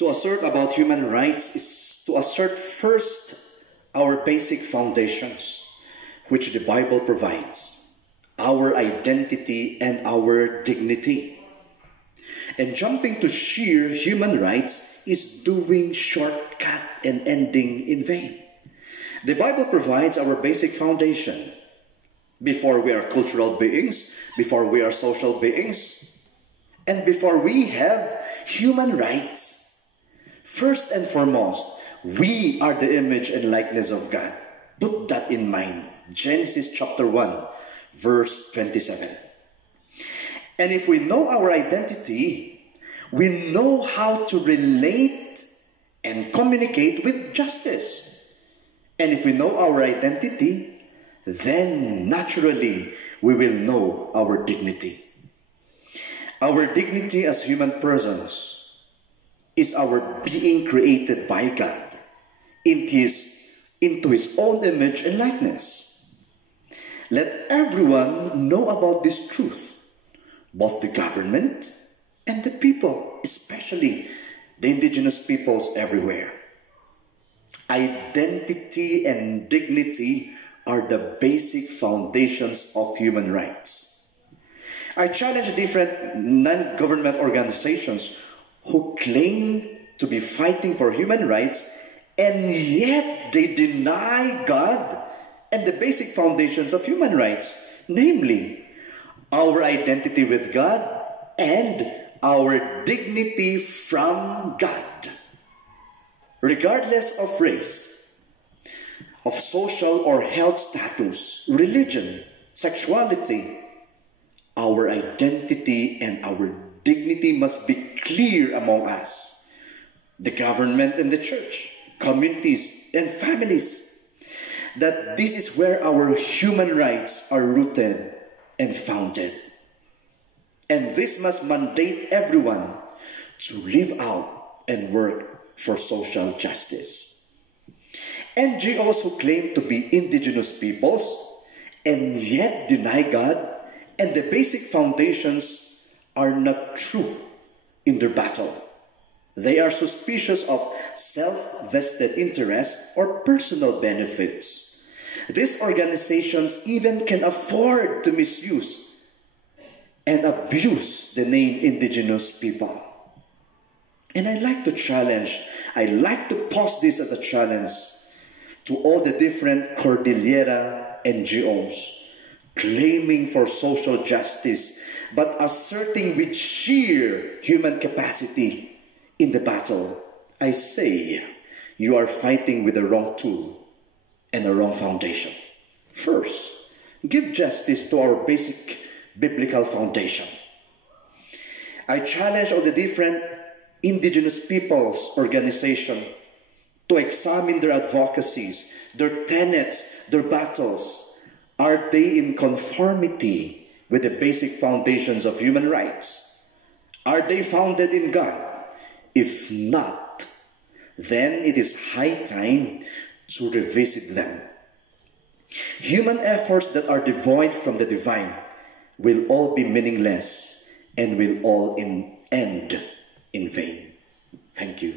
To assert about human rights is to assert first our basic foundations, which the Bible provides, our identity and our dignity. And jumping to sheer human rights is doing shortcut and ending in vain. The Bible provides our basic foundation. Before we are cultural beings, before we are social beings, and before we have human rights, first and foremost, we are the image and likeness of God. Put that in mind. Genesis chapter 1, verse 27. And if we know our identity, we know how to relate and communicate with justice. And if we know our identity, then naturally we will know our dignity. Our dignity as human persons is our being created by God into His own image and likeness. Let everyone know about this truth, both the government and the people, especially the indigenous peoples everywhere. Identity and dignity are the basic foundations of human rights. I challenge different non-government organizations who claim to be fighting for human rights, and yet they deny God and the basic foundations of human rights, namely our identity with God and our dignity from God. Regardless of race, of social or health status, religion, sexuality, our identity and our dignity must be clear among us, the government and the church, communities and families, that this is where our human rights are rooted and founded. And this must mandate everyone to live out and work for social justice. NGOs who claim to be indigenous peoples and yet deny God and the basic foundations are not true in their battle. They are suspicious of self-vested interests or personal benefits. These organizations even can afford to misuse and abuse the name indigenous people. And I like to pose this as a challenge to all the different Cordillera NGOs claiming for social justice, but asserting with sheer human capacity in the battle. I say, you are fighting with the wrong tool and the wrong foundation. First, give justice to our basic biblical foundation. I challenge all the different indigenous peoples organizations to examine their advocacies, their tenets, their battles. Are they in conformity with the basic foundations of human rights? Are they founded in God? If not, then it is high time to revisit them. Human efforts that are devoid from the divine will all be meaningless and will all end in vain. Thank you.